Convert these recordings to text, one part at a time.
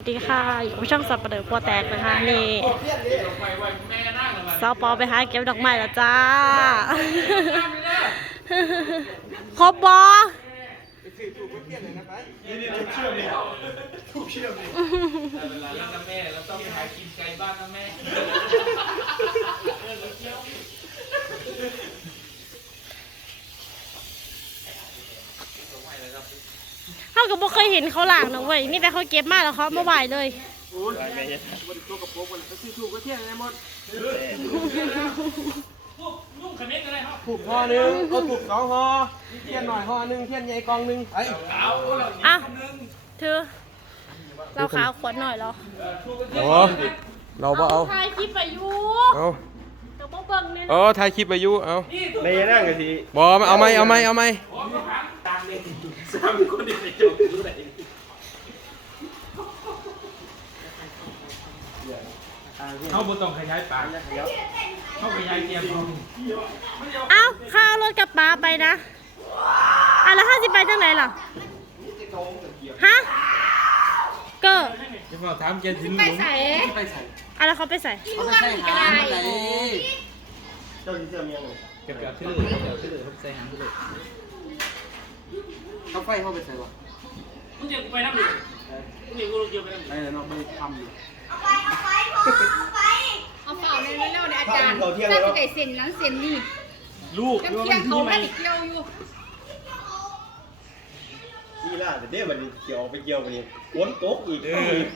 สวัสดีค่ะอยู่กับช่องสับปะเดอปัวแตกนะคะนี่สาวปอไปหาเก็บดอกไม้แล้วจ้า ครบบอ เวลาเล่นนะแม่เราต้องไปหากินไก่บ้านนะแม่ เขาก็บ่เคยเห็นเขาหลางนะเว้ยมีแต่เขาเก็บมาแล้วเขาเอามาไหวเลยนุ่งขมิ้นอะไรครับถูกห่อหนึ่งเอาถูกสองห่อเทียนหน่อยห่อหนึ่งเทียนใหญ่กองหนึ่งไอ้เอาเราอะเธอเราขาวขวดหน่อยเหรอโอ้เราบ่เอาถ่ายคลิปไปอยู่เอาแต่บ่เบิ่งเนี่ยเออถ่ายคลิปไปอยู่เอาในนั่งกันทีบ่เอาไหมเอาไหมเอาไหม เขาบนต้องขยายปากเขาขยายเตียงเอ้าข้าวรถกับปลาไปนะอะแล้วห้าสิบไปจังไหนล่ะฮะเก็จะบอกถามเกณฑ์สินหไปลวงใส่ไปใส่อะแล้วเขาไปใส่เขาไปใส่หางอะไรเจ้าที่เจ้าเมียงเก็บกับที่เหลือเก็บที่เหลือเขาใส่หางที่เหลือ เขาไฟเขาไปใส่วะมึงจะไปน้ำหนึ่งมึงจะกูเกี่ยวไปน้ำหนึ่งไอ้เนาะไม่ทำอยู่เอาเปล่าในเร็วๆเนี่ยอาจารย์ถ้าจะได้เซ็นนั้นเซ็นนี่ลูกจะเที่ยงเขาไม่ได้เกี่ยวอยู่นี่ล่ะเดี๋ยวมันเกี่ยวไปเกี่ยวไปนี่ฝนตกอีก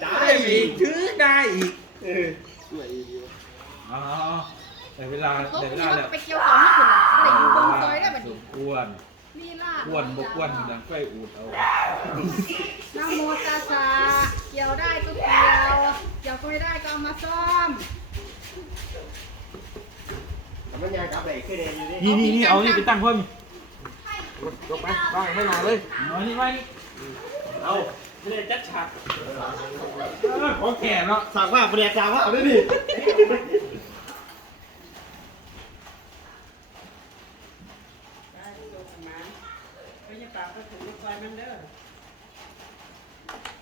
ได้อีกถือได้อีกเอออ๋อแต่เวลาเขาแต่เวเกี่ลายวแล้วไปเกี่ยวเขาไม่ถึงได้อยู่บนซอยได้บัดนี้อ้วน นี่ล่ะอ้วนบกอ้วนดังไฟอูดเอานะโมตัสสะเกี่ยวได้ก็เกี่ยวเกี่ยวก็ไม่ได้ก็เอามาซ่อมมันยังกลับไปขึ้นเองอยู่ดินี่นี่นี่เอานี่ไปตั้งเพิ่มยกไปวางให้หน่อยเลยเอานี่ไว้เอาไม่ได้จัดฉากของแก่เนาะสั่งว่าเปลี่ยนสั่งว่าเอาด้วยดิ ลูกชายแม่เด้อ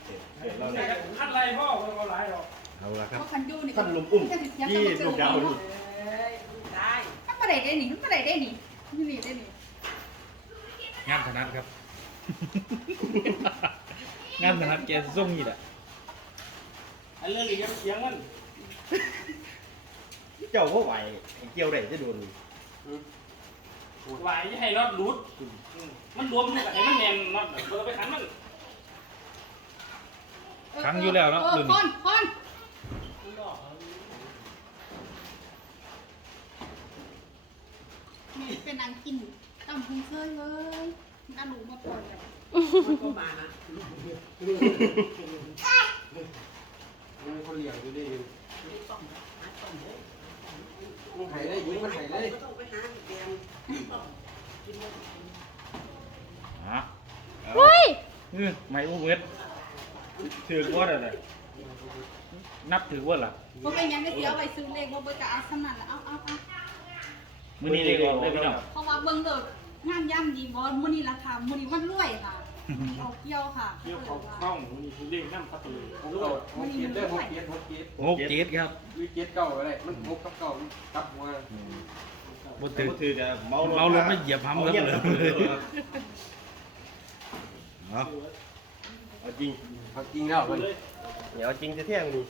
เด็ดเด็ดเราไหนขั้นไรพ่อเราหลายหรอกเอาละครับ เพราะคันยูนี่ท่านลุงอุ้มยี่ลูกดาวลูกมันไม่ได้ได้นี่มันไม่ได้ได้นี่นี่นี่ได้นี่งานถนัดครับ งานถนัดแกส่งนี่แหละอันเรื่องนี้เสียงมันเจ้าก็ไหวเกี่ยวได้จะโดนไห วจะให้น็อตรูดมันรวมกันให้มันแน่นน็อตเราไปขันมันขังอยู่แล้วเนอะเอดูอนี่คนคนนี่เป็นนางกินตำพุงเคยเลยน่าหนูมาปล่อยเลยมีคนเลี้ยงอยู่ดิมึงไห้ได้ยิงมันไห้เลย ฮะเฮ้ยไม่อู้เวทถือว่าอะไรนับถือว่าล่ะเพราะเป็นยังไม่เสียเอาไปซื้อเลขว่าเบิกกะเอาสนั่นแล้วเอาเอาเอามือนี้เลยก็ได้พี่น้องเพราะว่าเบิ่งเลิกงานย่ำดีบอลมื้อนี้ราคามื้อนี้มันรวยค่ะเอาเกี่ยวค่ะเกี่ยวของข้องมือนี้เรียกน้ำพัดเลยหกเก้าหกเกียรเด้อหกเกียรหกเกียรโอ้เจ็ดครับวิเกียรเก้าอะไรมันหกกับเก้ามันกลับหัว บนถือถือกับเมาเมาลงไม่เหยียบห้ำกันเลยเอาจริงเอาจริงแล้วมันเดี๋ยวจริงจะเที่ยงนี่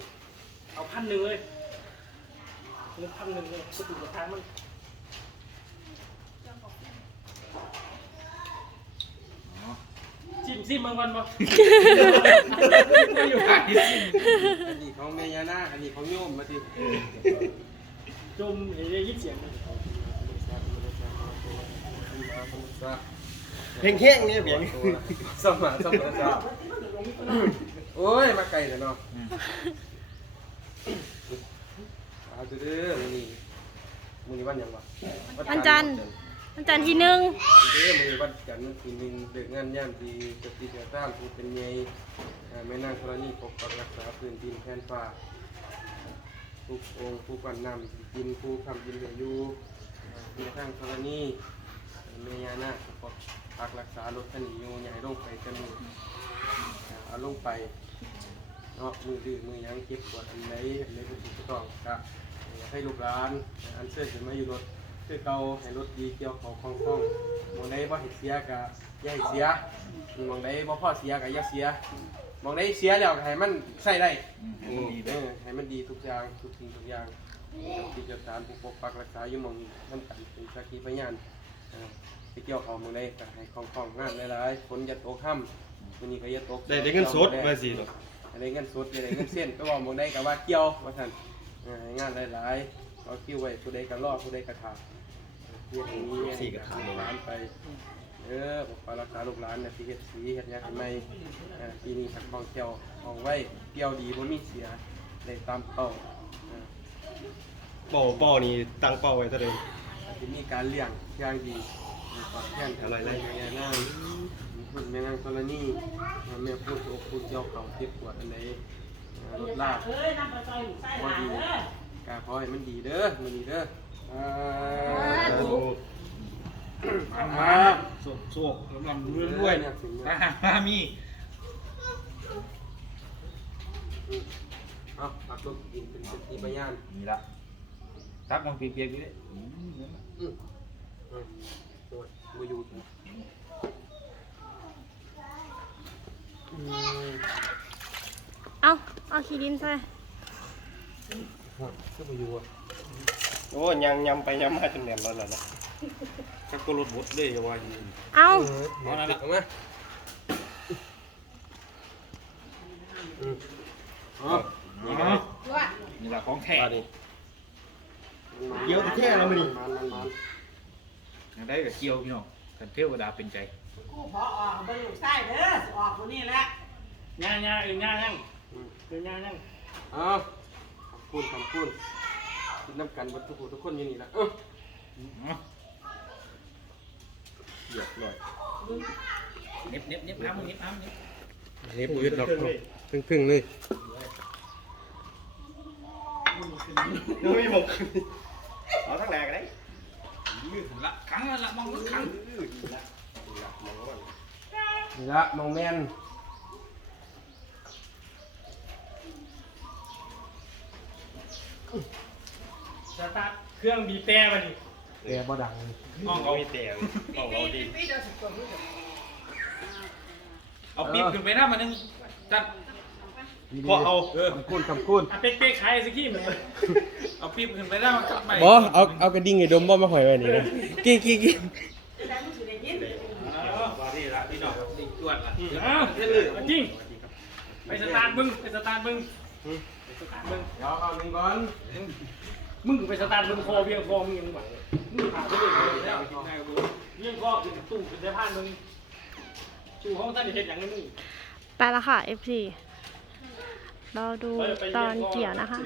เอาพันหนึ่งเลยเงินพันหนึ่งเลยก็ถูกทางมันจิ้มซิมมึงวันบ่ไม่อยู่ข้างที่ซิมอันนี้ของเมยานาอันนี้ของโยมมาทีจมเอ้ยยิบเสียง เพลงแข้งเนี่ยเพียงสมาสมาสมาโอ้ย มาไกลเลยเนาะเอาเด้อนี่มือนี้วันหยังวะวันจันทร์ วันจันทร์ที่หนึ่งเด้อมือนี้วันจันทร์ทีหนึงเด็กงานย่ามทีจะตีจะตามผู้เป็นใหญ่อ่าแม่นางธรณีปกปักรักษาพื้นดินแผ่นฟ้าผู้องค์ผู้กันนำกินผู้คำกินเหลืออยู่มีทางธรณี เมียานาปกปักรักษารถคันนี้อยู่อย่าให้ลงไปกันนี่เอาลงไปเนาะมือดื้อมือยังเก็บปวดอันไหนอันไหนเป็นสิ่งที่ต้องก็ให้ลูกหลานอันเสื้อขึ้นมาอยู่รถเสื้อเก่าให้รถดีเกี่ยวเขาคล่องคล่องมองไหนบ่เห็นเสียก็อย่าให้เสียมองไหนบ่พ่อเสียก็อย่าเสียมองไหนเสียแล้วให้มันใส่ได้ให้มันดีเอเด้ออให้มันดีทุกอย่างทุกสิ่งทุกอย่างที่จะสารผู้ปกปักรักษาอยู่มองน้ำกันเป็นสักขีพยาน ไปเกี่ยวเขามองได้ก็ให้คล่องคล่องงานหลายๆฝนอย่าตกค่ำวันนี้ก็อย่าตกได้ได้เงินสดมาสิตัวได้เงินสดได้เงินเส้นก็บอกมองได้ก็ว่าเกี่ยวว่าท่านเออให้งานหลายๆเอาคิวไว้ผู้ใดก็รอผู้ใดก็ถามเฮ็ดอย่างนี้สี่ก็ถามร้านไปเออปกปักรักษาลูกหลานเนี่ยสิเฮ็ดสีเฮ็ดหยังให้ใหม่เออปีนี้สักของเกี่ยวของไว้เกี่ยวดีบ่มีเสียได้ตามเป้าเออเป้าเป้านี่ตั้งเป้าไว้เท่าเดิม ที่มีการเลี้ยงอย่างดีตอบแทนอะไรนะแม่นางคุณแม่นางกรณีแม่พูดโอ้พูดเจ้าเขาเจ็บปวดอันไหนรถลาบพอดีกาขอให้มันดีเด้อมันดีเด้ออ่ามามาโศกโศกลำลำเรื่อยด้วยมามามีเอาปักลูกกินเป็นสติปัญญาณนี่ละ ตักมันเปียกๆนี่เลยอืมอืมอืมโอ้ยบ่อยู่อืมเอาเอาขี้ดินใส่ก็บ่อยู่อะโอ้ยังยำไปยำมาจนแหนมแล้วล่ะนะก็กรดบดเลยว่าอยู่เอาเอานั่นละเอามาอืมเอาอ๋อด้วยนี่ละของแท้มาดิ เกี่ยวแต่แค่แล้วมื้อนี้มันมันมันยังได้กับเกี่ยวพี่น้องกันเทวดาเป็นใจกูพอออกไปอยู่ใต้เด้อออกคนนี้แหละย่าย่าเอ็งย่ายังอืมเอ็งย่ายังเอาขอบคุณขอบคุณกินน้ำกันเบัดทุกผู้ทุกคนอยู่นี่ละเอ้าอ๋อเหยียบหน่อยเน็บเน็บเน็บน้ำเน็บน้ำเน็บเฮ้ยปืนดอกพึ่งพึ่งๆเลยยังไม่บอก เอาทั้งแหลกเลยละขังละมองละขังนี่ละมองแมนสตาร์ทเครื่องบีบแต่มาดิแต่บ่ดังห้องเราเขามีแต่ต้องเราดีเอาปี๊บขึ้นไปหน้ามานึงจัดพอเอาเออคำคุณคำคุณอะเป๊กเป๊กขายสกี้มันเอา ปี๊บขึ้นไปหน้ามันกลับไปบ่เอาเอากระดิ่งไอ้ดมบ่มาหอยไว้นี่นะกี้กี้กี้บอดี้ละพี่น้องดีจวดละอ้าวจริงไปสตาร์ทมึงไปสตาร์ทมึงไปสตาร์ทมึงเดี๋ยวเอาหนึ่งก่อนมึงไปสตาร์ทมึงคอเพียงคอมึงยังไหวมึงผ่านไปเลยแล้วเพียงคอคือตู้เป็นสะพานมึงชูห้องท่านเห็นอย่างนี้มึงไปแล้วค่ะ FC เราดูตอนเกี่ยวนะคะ